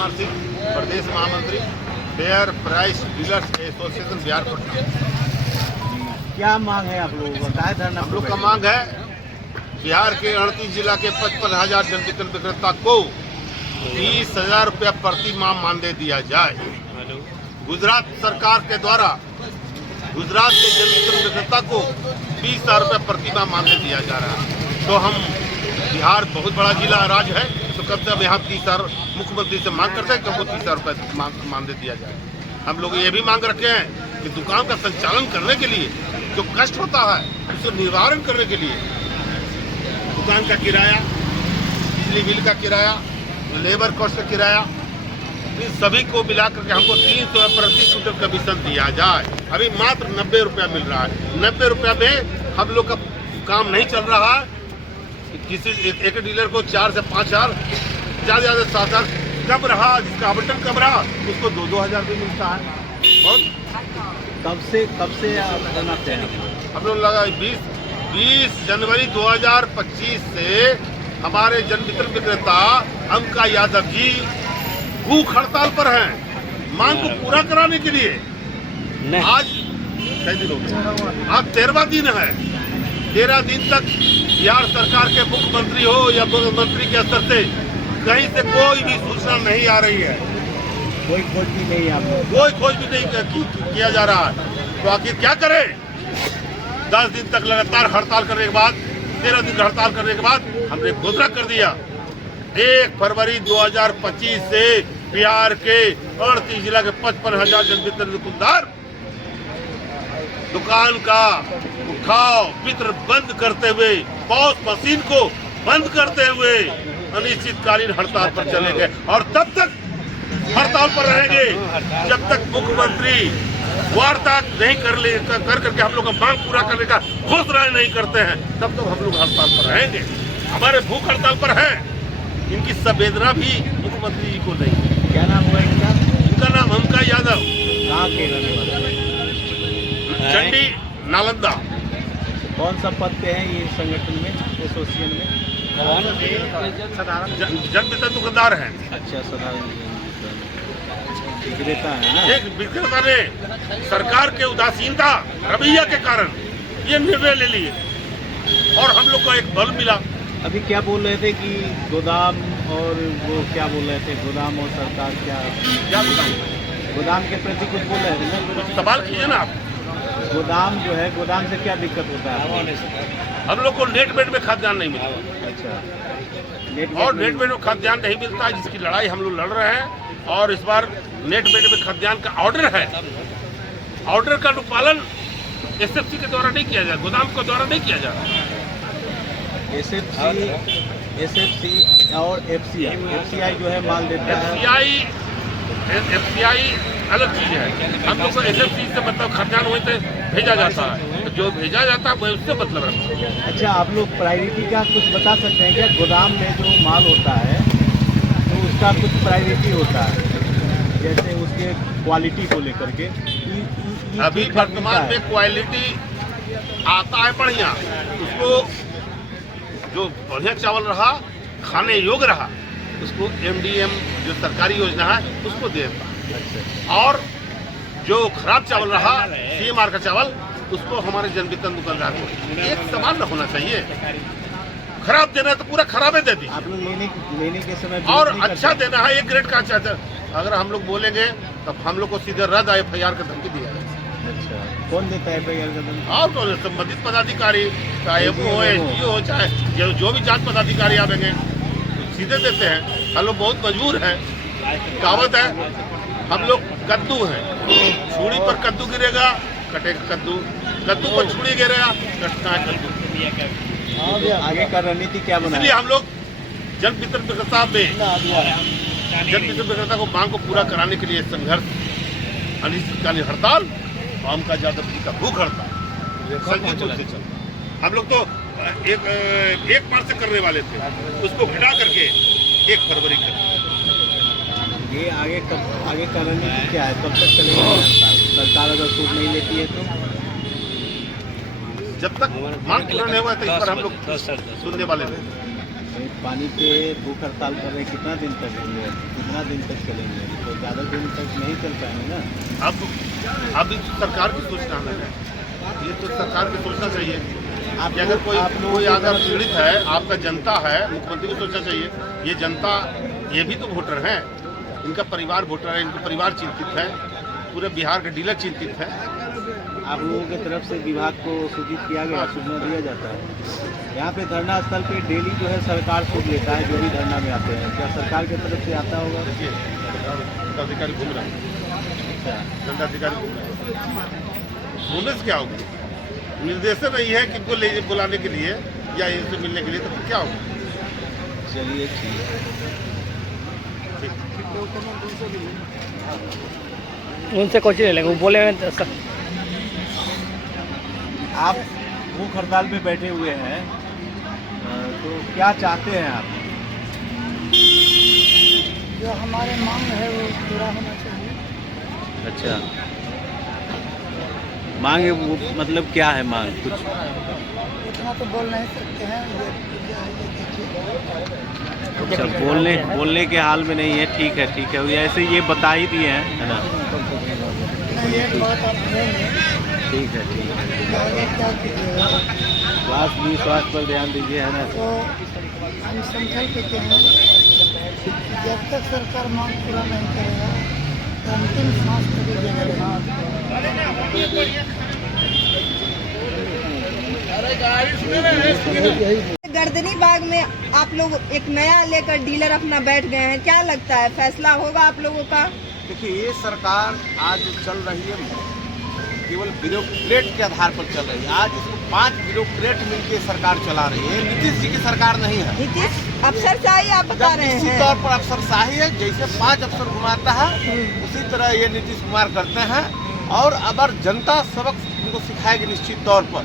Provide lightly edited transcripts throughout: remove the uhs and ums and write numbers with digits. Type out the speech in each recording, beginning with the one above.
कुमार सिंह, प्रदेश महामंत्री, fair price dealers association Bihar Patna. क्या मांग है आप लोगों का? काय धरना हम लोग का मांग है बिहार के 38 जिला के 55,000 जन वितरण विक्रेता को 30,000 रुपया प्रति माह मानदेय दिया जाए। गुजरात सरकार के द्वारा गुजरात के जन वितरण विक्रेता को 20,000 रुपया प्रति माह मानदेय दिया जा रहा है। तो हम बिहार बहुत बड़ा जिला राज्य है, तो कब से अब यहाँ 30,000 मुख्यमंत्री से मांग करते हैं कि हमको 30,000 रुपये मानदेय दिया जाए। हम लोग ये भी मांग रखे हैं कि दुकान का संचालन करने के लिए जो कष्ट होता है उसको निवारण करने के लिए दुकान का किराया, बिजली बिल का किराया, लेबर कॉस्ट का किराया, इन सभी को मिलाकर के हमको 300 प्रति क्विंटल कमीशन दिया जाए। अभी मात्र 90 रुपया मिल रहा है। 90 रुपया में हम लोग का काम नहीं चल रहा है। किसी एक डीलर को 4 से 5,000, ज़्यादा 7,000 कम रहा, जिसका आवंटन कम रहा उसको 2-2 हज़ार भी मिलता है। बहुत कब से आप बनाते हैं? हम लोग लगा 20 जनवरी 2025 से हमारे जन वितरण विक्रेता अंका यादव जी भूख हड़ताल पर हैं, मांग को पूरा कराने के लिए। आज कई दिन हो गए, आज 13वां दिन है। 13 दिन तक बिहार सरकार के मुख्यमंत्री हो या मुख्यमंत्री के स्तर से कहीं से कोई भी सूचना नहीं आ रही है। कोई खोज भी नहीं, आप कोई खोज भी नहीं किया जा रहा है। तो आखिर क्या करें? 10 दिन तक लगातार हड़ताल करने के बाद, 13 दिन हड़ताल करने के बाद हमने घोषणा कर दिया 1 फरवरी 2025 से बिहार के 38 जिला के 55,000 जन वितरण दुकानदार दुकान का उठाव वितरण बंद करते हुए, पॉस मशीन को बंद करते हुए अनिश्चितकालीन हड़ताल पर चलेंगे और तब तक हड़ताल पर रहेंगे जब तक मुख्यमंत्री वार्ता नहीं कर करके हम लोग का मांग पूरा करने का घोषणा नहीं करते हैं, तब तक हम लोग हड़ताल पर रहेंगे। हमारे भूख हड़ताल पर हैं। इनकी संवेदना भी मुख्यमंत्री जी को नहीं। क्या नाम हुआ इनका? इनका नाम अंका यादव, कहाँ के रहने वाले? चंडी नालंदा। कौन सा पद पे है ये संगठन में, एसोसिएशन में? जन वितरण दुकानदार हैं। अच्छा, साधारण विक्रेता है ना? एक विक्रेता ने सरकार के उदासीनता रवैया के कारण ये निर्णय ले लिए और हम लोग को एक बल मिला। अभी क्या बोल रहे थे कि गोदाम और वो क्या बोल रहे थे, गोदाम और सरकार क्या बताऊं? गोदाम के प्रति कुछ बोल रहे थे ना? सवाल किए ना आप। गोदाम जो है, गोदाम से क्या दिक्कत होता है? हम लोग को नेट बेड में खाद्यान्न नहीं मिलता। अच्छा, और नेट बेड में खाद्यान्न नहीं मिलता है, जिसकी लड़ाई हम लोग लड़ रहे हैं। और इस बार नेट बेड में खाद्यान्न का ऑर्डर है। ऑर्डर का अनुपालन एसएफसी के द्वारा नहीं किया जा रहा, गोदाम के द्वारा नहीं किया जा रहा। एसएफसी और एफसीआई जो है माल देता है। एफसीआई अलग चीज है। हम लोग को एसएफसी से मतलब खाद्यान्न वहीं से भेजा जाता है, जो भेजा जाता है वही उससे मतलब रखता है। अच्छा, आप लोग प्रायोरिटी का कुछ बता सकते हैं क्या? गोदाम में जो माल होता है तो उसका कुछ प्रायोरिटी होता है, जैसे उसके क्वालिटी को लेकर के? अभी वर्तमान में क्वालिटी आता है बढ़िया, उसको जो बढ़िया चावल रहा, खाने योग्य रहा, उसको एमडीएम जो सरकारी योजना है उसको देता है। और जो खराब चावल रहा, सीएमआर का चावल, उसको हमारे जन वितरण दुकानदार को एक समान न होना चाहिए। खराब देना है तो पूरा खराब ही दे दी। आप लोग लेने के समय और अच्छा देना है, एक ग्रेड का अच्छा। अगर हम लोग बोलेंगे तब हम लोग को सीधे रद्द FIR का धमकी दिया है। अच्छा, कौन देता है FIR का धमकी? और कौन? संबंधित पदाधिकारी, चाहे वो हो, SDO हो, चाहे जो भी जांच पदाधिकारी आवेंगे सीधे देते हैं। हम लोग बहुत मजबूर हैं। कहावत है, हम लोग कद्दू हैं, छुरी पर कद्दू गिरेगा कटेगा कद्दू, कद्दू पर छुरी गिरेगा कटना है कद्दू। आगे का रणनीति क्या बना? इसलिए हम लोग जन वितरण विक्रेता में जन वितरण विक्रेता को मांग को पूरा कराने के लिए संघर्ष, अनिश्चितकालीन हड़ताल, अंका यादव जी का भूख हड़ताल संयुक्त रूप से चल। हम लोग तो 1 मार्च से करने वाले थे, उसको घटा करके 1 फरवरी कर। ये आगे का रणनीति क्या है? कब तक चलेगा सरकार अगर सूट नहीं लेती है तो? जब तक मांग पूरा नहीं हुआ तो इस पर हम लोग सुनने वाले नहीं। पानी के भूख हड़ताल कर रहे, कितना दिन तक होंगे, कितना दिन तक चलेंगे? तो ज़्यादा दिन तक नहीं चल पाएंगे ना। अब इस सरकार की सोचना है, ये तो सरकार की सोचना चाहिए कि अगर कोई अगर पीड़ित है, आपका जनता है, मुख्यमंत्री को सोचना चाहिए। ये जनता, ये भी तो वोटर हैं, इनका परिवार वोटर है, इनका परिवार चिंतित है, पूरे बिहार का डीलर चिंतित है। आप लोगों की तरफ से विभाग को सूचित किया गया, सूचना दिया जाता है। यहाँ पे धरना स्थल पे डेली जो है सरकार शुल्क लेता है, जो भी धरना में आते हैं, क्या सरकार की तरफ से आता होगा? देखिए, दंडाधिकारी घूम रहे हैं। अच्छा, दंडाधिकारी घूम रहे हैं, घूमने से क्या होगा? निर्देशन नहीं है किनको ले बुलाने के लिए या इनसे मिलने के लिए, तो क्या होगा? चलिए ठीक है। उनसे कुछ ले लेंगे, वो बोले आप भूख हड़ताल पे बैठे हुए हैं, तो क्या चाहते हैं आप? जो हमारे मांग है वो पूरा होना चाहिए। अच्छा, मांग है वो, मतलब क्या है मांग? कुछ इतना तो बोल नहीं सकते हैं, ये अच्छा, बोलने के हाल में नहीं है। ठीक है, ऐसे ये बता ही दिए हैं, है ना? नहीं, एक बात आप कहेंगे, ठीक है। आगे क्या कीजिएगा? स्वास्थ्य पर ध्यान दीजिए, है ना? तो हम संकल्प कहते हैं कि जब तक सरकार मांग पूरा नहीं करेगा तो अंतिम सांस तक जगह गर्दनी बाग में आप लोग एक नया लेकर डीलर अपना बैठ गए हैं, क्या लगता है फैसला होगा आप लोगों का? देखिए, ये सरकार आज चल रही है केवल ब्यूरोक्रेट के आधार पर चल रही है। आज इसको 5 ब्यूरोक्रेट मिलकर सरकार चला रही है, नीतीश जी की सरकार नहीं है। नीतीश अफसरशाही आप बता रहे निश्चित हैं? तौर पर अफसरशाही है, जैसे 5 अफसर घुमाता है उसी तरह ये नीतीश कुमार करते हैं। और अगर जनता सबक उनको सिखाएगी निश्चित तौर पर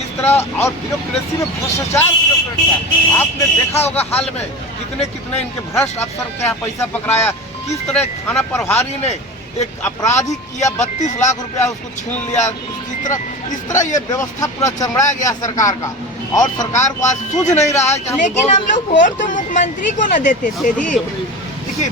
इस तरह। और ब्यूरोक्रेसी में भ्रष्टाचार ब्यूरोक्रेट है, आपने देखा होगा हाल में कितने इनके भ्रष्ट अफसर के यहाँ पैसा पकड़ाया। किस तरह थाना प्रभारी ने एक अपराधी किया, 32 लाख रुपया उसको छीन लिया। इस तरह ये व्यवस्था पूरा चमड़ा गया सरकार का, और सरकार को आज सूझ नहीं रहा है कि लेकिन हम लोग वोट तो मुख्यमंत्री को न देते थे जी। देखिए,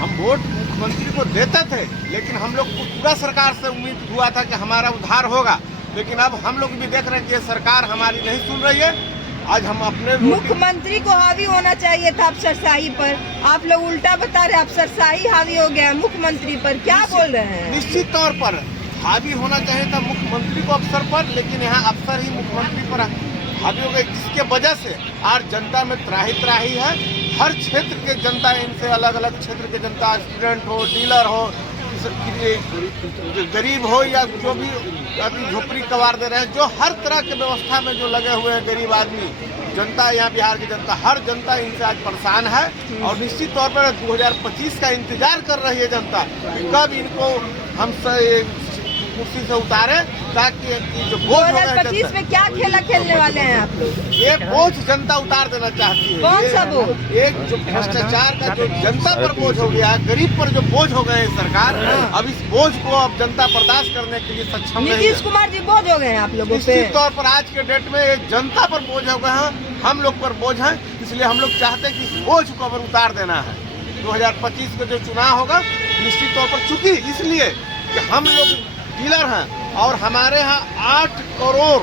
हम वोट मुख्यमंत्री को देते थे, लेकिन हम लोग को पूरा सरकार से उम्मीद हुआ था कि हमारा उद्धार होगा। लेकिन अब हम लोग भी देख रहे हैं कि ये सरकार हमारी नहीं सुन रही है। आज हम अपने मुख्यमंत्री को हावी होना चाहिए था अफसरशाही पर, आप लोग उल्टा बता रहे, अफसरशाही हावी हो गया मुख्यमंत्री पर, क्या बोल रहे हैं? निश्चित तौर पर हावी होना चाहिए था मुख्यमंत्री को अफसर पर, लेकिन यहाँ अफसर ही मुख्यमंत्री पर हावी हो गए, जिसके वजह से आज जनता में त्राही है। हर क्षेत्र के जनता, इनसे अलग अलग क्षेत्र के जनता, स्टूडेंट हो, डीलर हो, गरीब हो या जो भी अभी झोपड़ी कबार दे रहे हैं, जो हर तरह के व्यवस्था में जो लगे हुए हैं गरीब आदमी, जनता, यहाँ बिहार की जनता, हर जनता इनसे आज परेशान है। और निश्चित तौर पर 2025 का इंतजार कर रही है जनता, कब इनको हम कुर्सी से उतारे, ताकि जो बोझ 2025 में क्या खेला खेलने वाले हैं आप लोग? ये बोझ जनता उतार देना चाहती है। कौन सा बोझ? एक जो भ्रष्टाचार का जो जनता पर बोझ हो गया है, गरीब पर जो बोझ हो गए हैं सरकार, अब इस बोझ को अब जनता बर्दाश्त करने के लिए सक्षम नहीं है। नीतीश कुमार जी बोझ हो गए हैं आप लोगों पे? निश्चित तौर पर आज के डेट में एक जनता पर बोझ हो गए हैं, हम लोग पर बोझ है, इसलिए हम लोग चाहते हैं कि इस बोझ को अब उतार देना है। 2025 का जो चुनाव होगा निश्चित तौर पर, चूंकि इसलिए कि हम लोग डीलर हैं और हमारे यहाँ 8 करोड़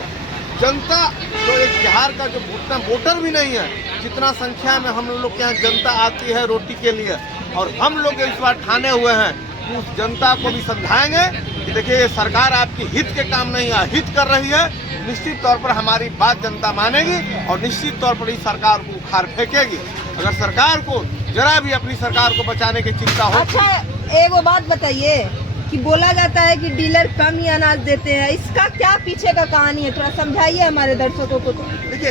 जनता, जो एक बिहार का जो वोटर भी नहीं है, जितना संख्या में हम लोग के यहाँ जनता आती है रोटी के लिए, और हम लोग इस बार ठाने हुए हैं कि उस जनता को भी समझाएंगे कि देखिए, ये सरकार आपकी हित के काम नहीं है, हित कर रही है। निश्चित तौर पर हमारी बात जनता मानेगी और निश्चित तौर पर इस सरकार को उखाड़ फेंकेगी, अगर सरकार को जरा भी अपनी सरकार को बचाने की चिंता हो। अच्छा, एक वो बात बताइए कि बोला जाता है कि डीलर कम ही अनाज देते हैं, इसका क्या पीछे का कहानी है, थोड़ा समझाइए हमारे दर्शकों को। तो देखिए,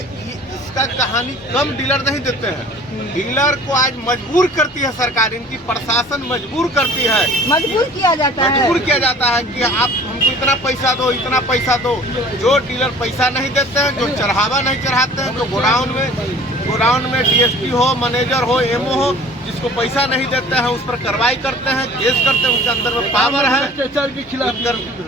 इसका कहानी कम डीलर नहीं देते हैं, डीलर को आज मजबूर करती है सरकार, इनकी प्रशासन मजबूर करती है, मजबूर किया जाता है कि आप हमको इतना पैसा दो, इतना पैसा दो। जो डीलर पैसा नहीं देते हैं, जो चढ़ावा नहीं चढ़ाते हैं, जो गोडाउन में डीएसपी हो, मैनेजर हो, एमओ हो, जिसको पैसा नहीं देते हैं उस पर कार्रवाई करते हैं, केस करते हैं, उनके अंदर में पावर है, भ्रष्टाचार के खिलाफ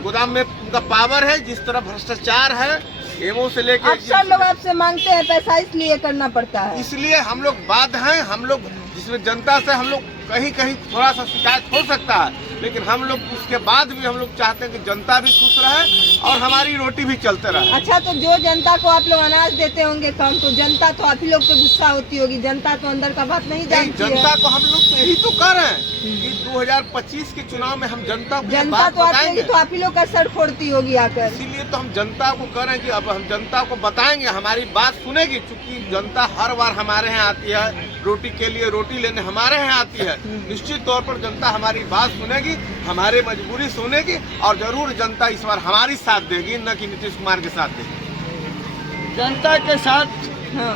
गोदाम में उनका पावर है। जिस तरह भ्रष्टाचार है, एमओ से लेके अफसर लोग आपसे मांगते हैं पैसा, इसलिए करना पड़ता है। इसलिए हम लोग बाध्य हैं। हम लोग जिसमें जनता से हम लोग कहीं कहीं थोड़ा सा शिकायत हो सकता है, लेकिन हम लोग उसके बाद भी हम लोग चाहते हैं कि जनता भी खुश रहे और हमारी रोटी भी चलते रहे। अच्छा, तो जो जनता को आप लोग अनाज देते होंगे कम, तो जनता तो आप ही लोग पे गुस्सा होती होगी, जनता तो अंदर का बात नहीं जानती है। जनता को हम लोग तो यही तो कर रहे हैं कि 2025 के चुनाव में हम जनता को जनता बात तो बताएंगे। आती तो आप ही लोग का सर फोड़ती होगी आकर। इसीलिए तो हम जनता को कह रहे हैं कि अब हम जनता को बताएंगे, हमारी बात सुनेगी। चूंकि जनता हर बार हमारे यहाँ आती है, रोटी के लिए रोटी लेने हमारे यहाँ आती है। निश्चित तौर पर जनता हमारी बात सुनेगी, हमारे मजबूरी सुनेगी और जरूर जनता इस बार हमारी साथ देगी, न कि नीतीश कुमार के साथ देगी। जनता के साथ हाँ।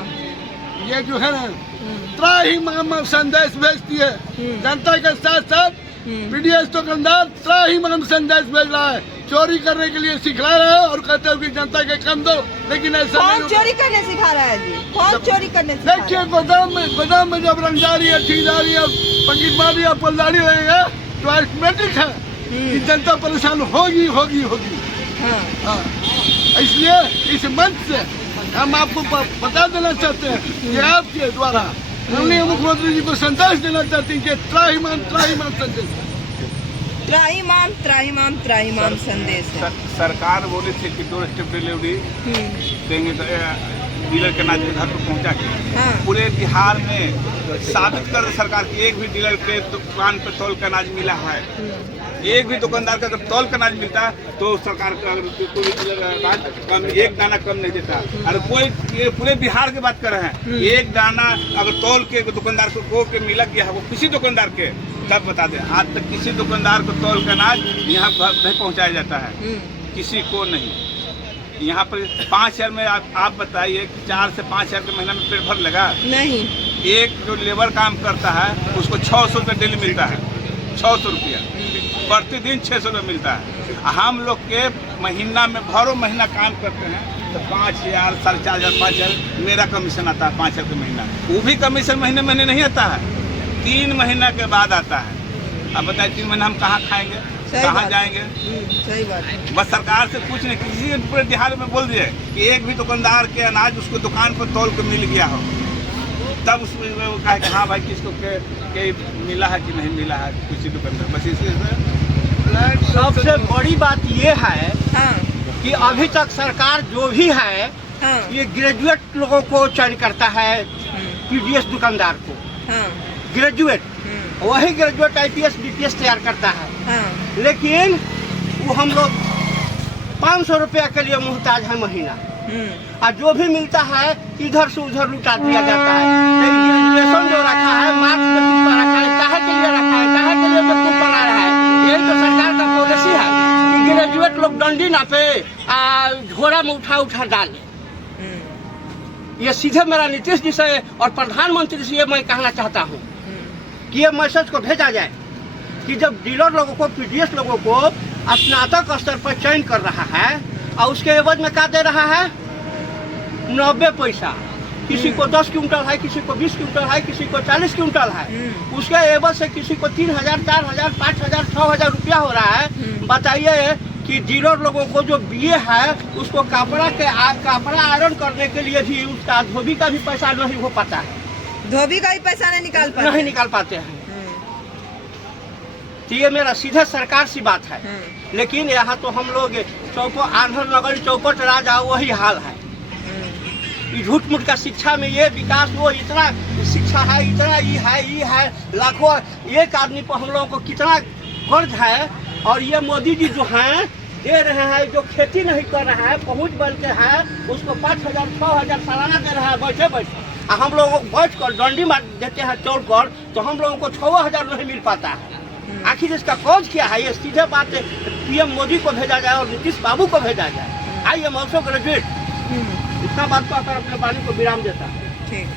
ये जो है ना त्राहिमाम संदेश भेजती है। जनता के साथ साथ पीडीएस दुकानदार त्राहिमाम संदेश भेज रहा है। चोरी करने के लिए सिखला रहा है और कहते हो कि जनता के कम दो, लेकिन ऐसा नहीं कौन चोरी करने सिखा रहा है जी? कौन चोरी करने सिखा रहा देखिए, है? गोदाम में जब रंगदारी है, ठीकदारी है, पंडितबारी है, पलदारी रहेगा तो अरिथमेटिक है कि जनता परेशान होगी होगी होगी। हाँ। हाँ, इसलिए इस मंच से हम आपको बता देना चाहते हैं कि आपके द्वारा माननीय मुख्यमंत्री जी को संदेश देना चाहते हैं कि त्राहिमाम संदेश। त्राहिमाम संदेश है। सरकार बोले थे कि डोर स्टेप डिलीवरी देंगे, डीलर के नाम घर पर पहुंचा के। हाँ। पूरे बिहार में साबित कर सरकार की एक भी डीलर के दुकान पर तौल का अनाज मिला है। एक भी दुकानदार का अगर तौल का अनाज मिलता तो सरकार का कोई भी डीलर अनाज कम, एक दाना कम नहीं देता। अगर कोई, ये पूरे बिहार की बात कर रहे हैं, एक दाना अगर तौल के दुकानदार को के मिला गया है, वो किसी दुकानदार के, तब बता दें। आज तक किसी दुकानदार को तौल का अनाज यहाँ नहीं पहुँचाया जाता है, किसी को नहीं। यहाँ पर 5,000 में आप बताइए कि 4 से 5,000 के महीना में पेट भर लगा? नहीं। एक जो लेबर काम करता है उसको 600 रुपये डेली मिलता है, 600 रुपया प्रतिदिन 600 रुपये मिलता है। हम लोग के महीना में भरो महीना काम करते हैं तो 5,000, 4,500, 5,000 मेरा कमीशन आता है 5,000 का महीना। वो भी कमीशन महीने महीने नहीं आता है, 3 महीना के बाद आता है। अब बताइए 3 महीना हम कहाँ खाएंगे, कहाँ जाएंगे? सही बात है। बस सरकार से कुछ नहीं, किसी पूरे बिहार में बोल दिए कि एक भी दुकानदार के अनाज उसको दुकान पर तौल के मिल गया हो, तब उसमें वो कहे कि हाँ भाई किसको के मिला है कि नहीं मिला है किसी दुकानदार। बस इसलिए सबसे बड़ी बात ये है हाँ। कि अभी तक सरकार जो भी है हाँ। ये ग्रेजुएट लोगों को चयन करता है, पीडीएस दुकानदार को। हाँ। ग्रेजुएट, वही ग्रेजुएट आईपीएस बीपीएस तैयार करता है। हाँ। लेकिन वो हम लोग 500 रुपया के लिए मुहताज है महीना, और जो भी मिलता है इधर से उधर लुटा दिया जाता है। तो ग्रेजुएशन जो रखा है मार्क्स बेसिस पर रखा है, काहे के लिए रखा है, काहे के लिए बेवकूफ बना रहा है? यही तो सरकार का पॉलिसी है कि ग्रेजुएट लोग डंडी ना पे घोड़ा में उठा डाले। ये सीधे मेरा नीतीश जी से और प्रधानमंत्री से ये मैं कहना चाहता हूँ कि ये मैसेज को भेजा जाए कि जब डीलर लोगों को, पीडीएस लोगों को स्नातक स्तर पर चयन कर रहा है और उसके एवज में क्या दे रहा है? 90 पैसा। किसी को 10 क्विंटल है, किसी को 20 क्विंटल है, किसी को 40 क्विंटल है। उसके एवज से किसी को 3,000, 4,000, 5,000, 6,000 रुपया हो रहा है। बताइए कि डीलर लोगों को जो बीए है उसको कपड़ा आयरन करने के लिए भी उसका धोबी का भी पैसा नहीं हो पाता है, धोबी का ही पैसा नहीं निकाल पाते हैं। तो ये मेरा सीधे सरकार सी बात है। लेकिन यहाँ तो हम लोग आंध्र नगर चौपट राजा वही हाल है। झूठ मूठ का शिक्षा में ये विकास, वो इतना शिक्षा है, इतना ये है लाखों एक आदमी पर हम लोगों को कितना कर्ज है। और ये मोदी जी जो हैं दे रहे हैं, जो खेती नहीं कर रहा है, पहुँच बन के है, उसको 5,000, 6,000 सालाना दे रहा है बैठे बैठे। हम लोगों को बैठ कर डंडी मार देते हैं तोड़ कर, तो हम लोगों को 6,000 नहीं मिल पाता है। आखिर इसका कौज क्या है? ये सीधे बात पीएम मोदी को भेजा जाए और नीतीश बाबू को भेजा जाए। I am also graduate. इतना बात को अगर अपने वाणी को विराम देता है। ठीक।